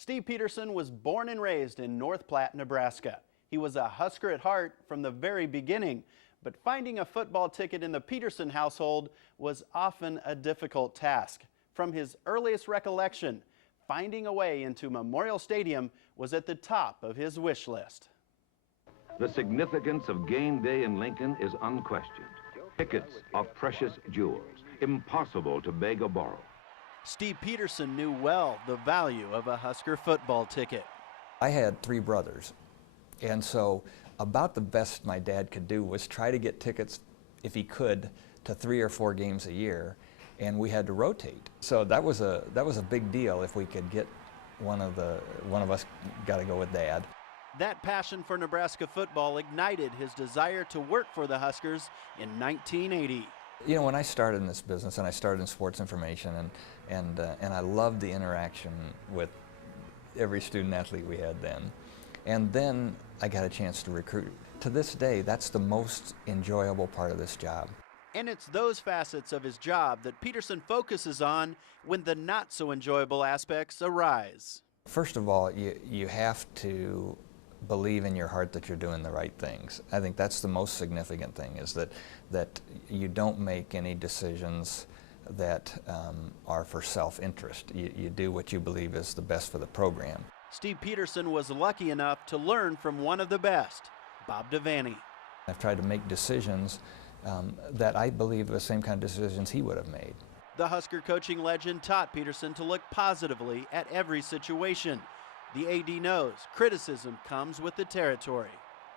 Steve Peterson was born and raised in North Platte, Nebraska. He was a Husker at heart from the very beginning, but finding a football ticket in the Peterson household was often a difficult task. From his earliest recollection, finding a way into Memorial Stadium was at the top of his wish list. The significance of game day in Lincoln is unquestioned. Tickets are precious jewels, impossible to beg or borrow. Steve Peterson knew well the value of a Husker football ticket. I had 3 brothers, and so about the best my dad could do was try to get tickets, if he could, to 3 or 4 games a year, and we had to rotate. So that was a big deal if we could get one of us got to go with Dad. That passion for Nebraska football ignited his desire to work for the Huskers in 1980. You know, when I started in this business, and I started in sports information, and I loved the interaction with every student athlete we had then. And then I got a chance to recruit. To this day, that's the most enjoyable part of this job. And it's those facets of his job that Peterson focuses on when the not so enjoyable aspects arise. First of all, you have to believe in your heart that you're doing the right things. I think that's the most significant thing, is that you don't make any decisions that are for self-interest. You do what you believe is the best for the program. Steve Peterson was lucky enough to learn from one of the best, Bob Devaney. I've tried to make decisions that I believe are the same kind of decisions he would have made. The Husker coaching legend taught Peterson to look positively at every situation. The AD knows criticism comes with the territory.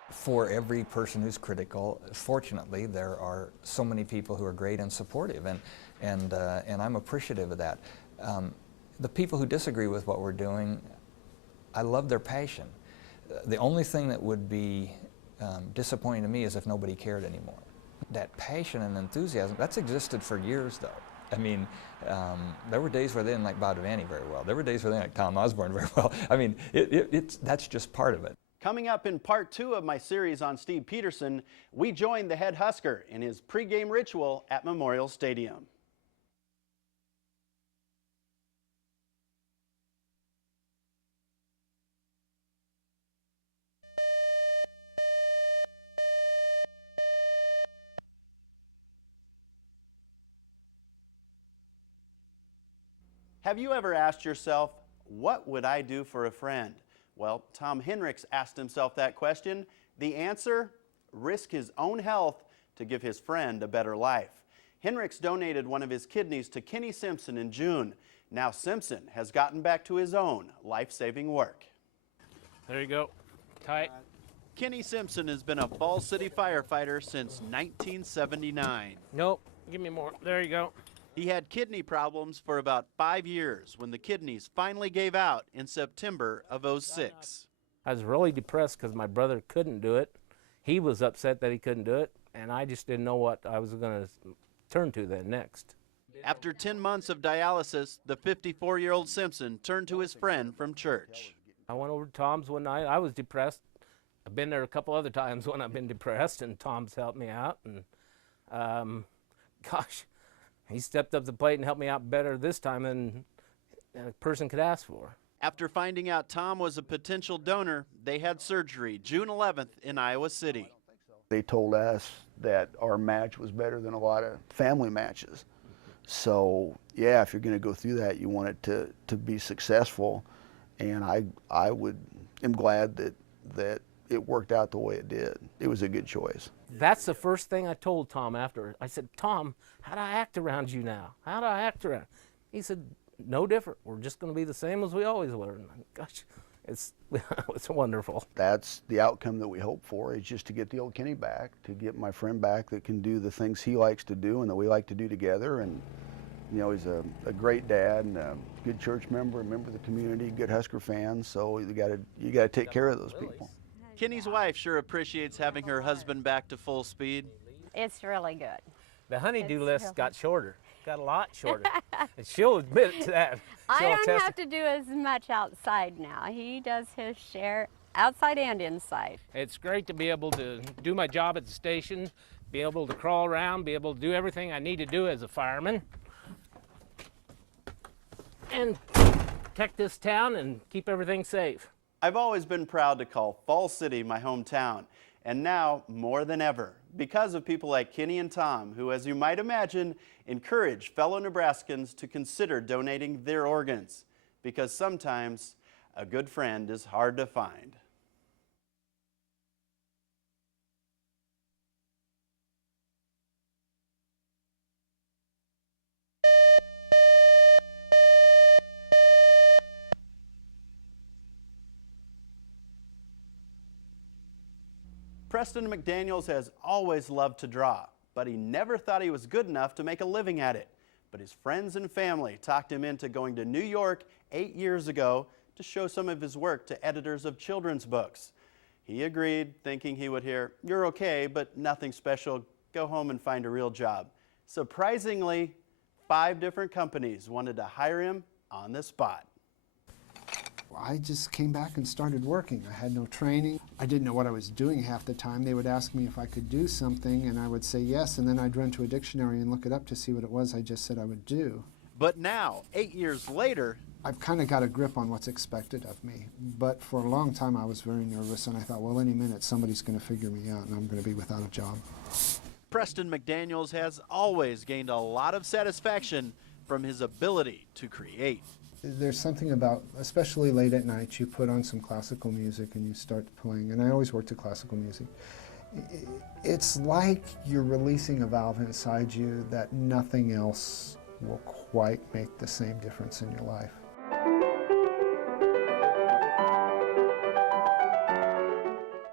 For every person who's critical, fortunately, there are so many people who are great and supportive, and I'm appreciative of that. The people who disagree with what we're doing, I love their passion. The only thing that would be disappointing to me is if nobody cared anymore. That passion and enthusiasm, that's existed for years, though. I mean, there were days where they didn't like Bob Devaney very well. There were days where they didn't like Tom Osborne very well. I mean, that's just part of it. Coming up in part 2 of my series on Steve Peterson, we join the head Husker in his pregame ritual at Memorial Stadium. Have you ever asked yourself, what would I do for a friend? Well, Tom Hendrix asked himself that question. The answer, risk his own health to give his friend a better life. Hendrix donated one of his kidneys to Kenny Simpson in June. Now Simpson has gotten back to his own life-saving work. There you go. Tight. Kenny Simpson has been a Falls City firefighter since 1979. Nope. Give me more. There you go. He had kidney problems for about 5 years when the kidneys finally gave out in September of '06. I was really depressed because my brother couldn't do it. He was upset that he couldn't do it, and I just didn't know what I was going to turn to then next. After 10 months of dialysis, the 54-year-old Simpson turned to his friend from church. I went over to Tom's one night. I was depressed. I've been there a couple other times when I've been depressed, and Tom's helped me out. And gosh, he stepped up the plate and helped me out better this time than a person could ask for. After finding out Tom was a potential donor, they had surgery June 11th in Iowa City. They told us that our match was better than a lot of family matches. So yeah, if you're going to go through that, you want it to be successful. And I am glad that it worked out the way it did. It was a good choice. That's the first thing I told Tom after. I said, Tom, how do I act around you now? How do I act around? He said, no different. We're just going to be the same as we always were. And gosh, it's wonderful. That's the outcome that we hope for, is just to get the old Kenny back, to get my friend back that can do the things he likes to do and that we like to do together. And you know, he's a great dad and a good church member, a member of the community, good Husker fan. So you got to take care of those people. Kenny's wife sure appreciates having her husband back to full speed. It's really good. The honey-do list got shorter, got a lot shorter. And she'll admit to that. I don't have to do as much outside now. He does his share outside and inside. It's great to be able to do my job at the station, be able to crawl around, be able to do everything I need to do as a fireman. And protect this town and keep everything safe. I've always been proud to call Falls City my hometown, and now more than ever, because of people like Kenny and Tom, who, as you might imagine, encourage fellow Nebraskans to consider donating their organs, because sometimes a good friend is hard to find. Preston McDaniels has always loved to draw, but he never thought he was good enough to make a living at it. But his friends and family talked him into going to New York 8 years ago to show some of his work to editors of children's books. He agreed, thinking he would hear, "You're okay, but nothing special. Go home and find a real job." Surprisingly, 5 different companies wanted to hire him on the spot. I just came back and started working. I had no training. I didn't know what I was doing half the time. They would ask me if I could do something, and I would say yes, and then I'd run to a dictionary and look it up to see what it was I just said I would do. But now, 8 years later, I've kind of got a grip on what's expected of me. But for a long time, I was very nervous, and I thought, well, any minute, somebody's going to figure me out, and I'm going to be without a job. Preston McDaniels has always gained a lot of satisfaction from his ability to create. There's something about, especially late at night, you put on some classical music and you start playing, and I always worked to classical music. It's like you're releasing a valve inside you that nothing else will quite make the same difference in your life.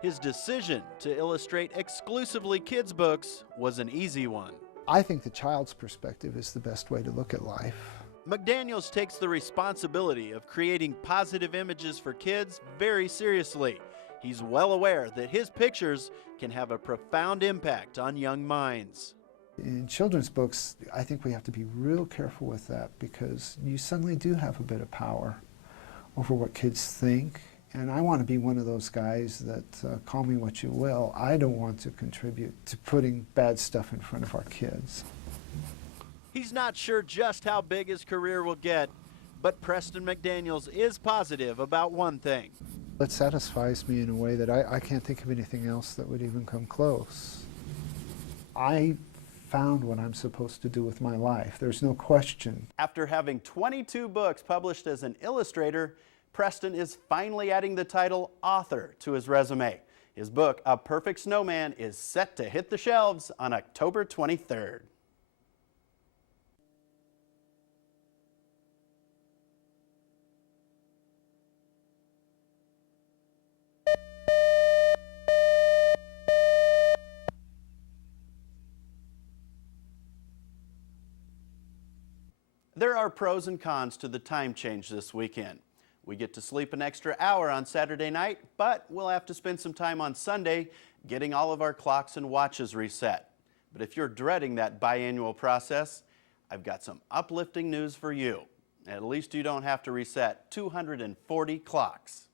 His decision to illustrate exclusively kids' books was an easy one. I think the child's perspective is the best way to look at life. McDaniels takes the responsibility of creating positive images for kids very seriously. He's well aware that his pictures can have a profound impact on young minds. In children's books, I think we have to be real careful with that, because you suddenly do have a bit of power over what kids think. And I want to be one of those guys that, call me what you will, I don't want to contribute to putting bad stuff in front of our kids. He's not sure just how big his career will get, but Preston McDaniels is positive about one thing. It satisfies me in a way that I can't think of anything else that would even come close. I found what I'm supposed to do with my life. There's no question. After having 22 books published as an illustrator, Preston is finally adding the title author to his resume. His book, A Perfect Snowman, is set to hit the shelves on October 23rd. There are pros and cons to the time change this weekend. We get to sleep an extra hour on Saturday night, but we'll have to spend some time on Sunday getting all of our clocks and watches reset. But if you're dreading that biannual process, I've got some uplifting news for you. At least you don't have to reset 240 clocks.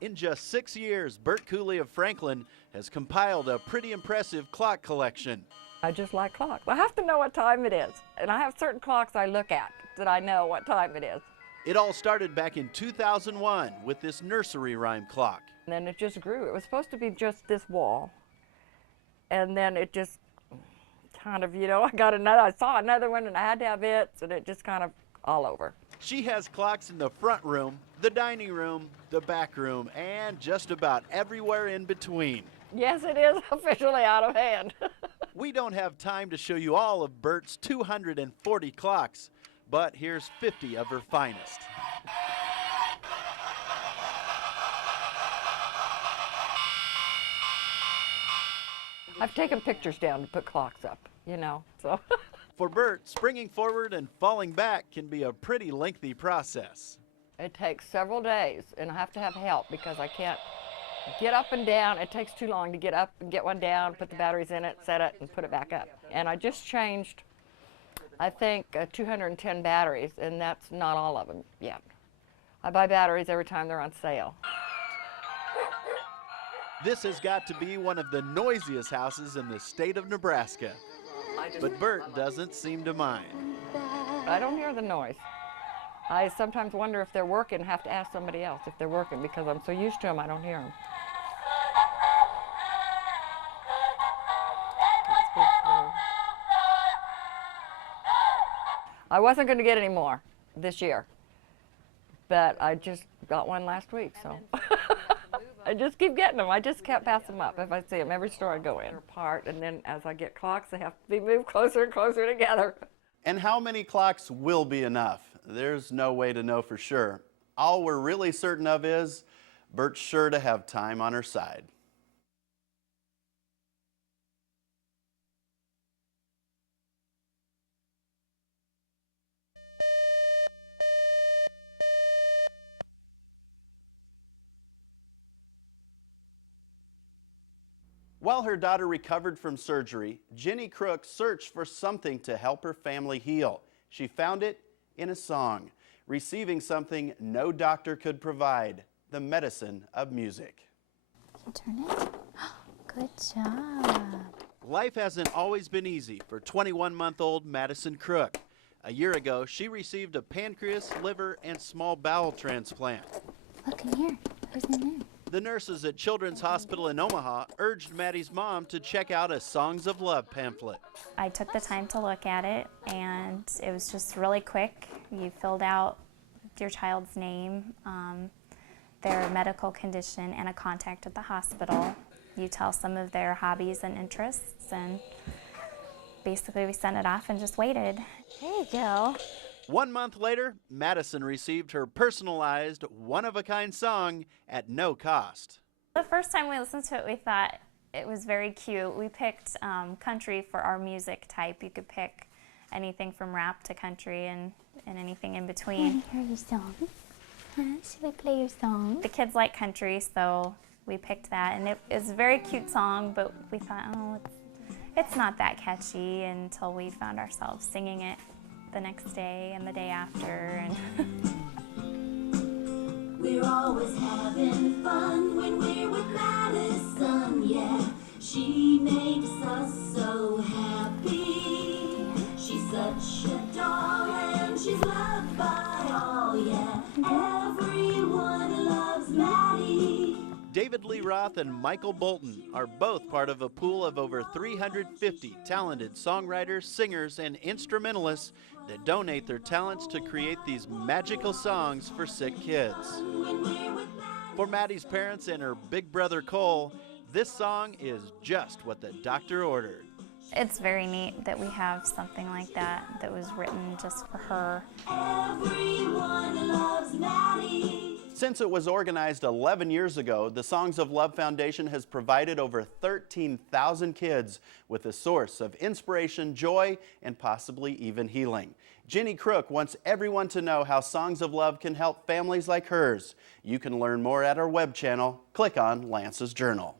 In just 6 years, Burt Cooley of Franklin has compiled a pretty impressive clock collection. I just like clocks. I have to know what time it is, and I have certain clocks I look at that I know what time it is. It all started back in 2001 with this nursery rhyme clock. And then it just grew. It was supposed to be just this wall, and then it just kind of, I saw another one, and I had to have it, so it just kind of all over. She has clocks in the front room, the dining room, the back room, and just about everywhere in between. Yes, it is officially out of hand. We don't have time to show you all of Burt's 240 clocks, but here's 50 of her finest. I've taken pictures down to put clocks up, so. For Burt, springing forward and falling back can be a pretty lengthy process. It takes several days, and I have to have help because I can't get up and down. It takes too long to get up and get one down, put the batteries in it, set it, and put it back up. And I just changed, I think, 210 batteries, and that's not all of them yet. I buy batteries every time they're on sale. This has got to be one of the noisiest houses in the state of Nebraska. But Burt doesn't seem to mind. I don't hear the noise. I sometimes wonder if they're working and have to ask somebody else if they're working because I'm so used to them, I don't hear them. I wasn't going to get any more this year, but I just got one last week, so I just keep getting them. I just can't pass them up. If I see them, every store I go in. Apart, and then as I get clocks, they have to be moved closer and closer together. And how many clocks will be enough? There's no way to know for sure. All we're really certain of is Burt's sure to have time on her side. While her daughter recovered from surgery, Jenny Crook searched for something to help her family heal. She found it in a song, receiving something no doctor could provide, the medicine of music. Turn it. Good job. Life hasn't always been easy for 21-month-old Madison Crook. A year ago, she received a pancreas, liver, and small bowel transplant. Look in here. Who's in there? The nurses at Children's Hospital in Omaha urged Maddie's mom to check out a Songs of Love pamphlet. I took the time to look at it, and it was just really quick. You filled out your child's name, their medical condition, and a contact at the hospital. You tell some of their hobbies and interests, and basically we sent it off and just waited. There you go. 1 month later, Madison received her personalized, one-of-a-kind song at no cost. The first time we listened to it, we thought it was very cute. We picked country for our music type. You could pick anything from rap to country and anything in between. I want to hear your song. Huh? Should we play your song? The kids like country, so we picked that. And it was a very cute song, but we thought, oh, it's not that catchy until we found ourselves singing it the next day and the day after. We're always having fun when we're with Madison, yeah. She makes us so happy. She's such a doll and she's loved by all, yeah. Everyone loves Maddie. David Lee Roth and Michael Bolton are both part of a pool of over 350 talented songwriters, singers, and instrumentalists that donate their talents to create these magical songs for sick kids. For Maddie's parents and her big brother Cole, this song is just what the doctor ordered. It's very neat that we have something like that that was written just for her. Everyone loves Maddie. Since it was organized 11 years ago, the Songs of Love Foundation has provided over 13,000 kids with a source of inspiration, joy, and possibly even healing. Jenny Crook wants everyone to know how Songs of Love can help families like hers. You can learn more at our web channel. Click on Lance's Journal.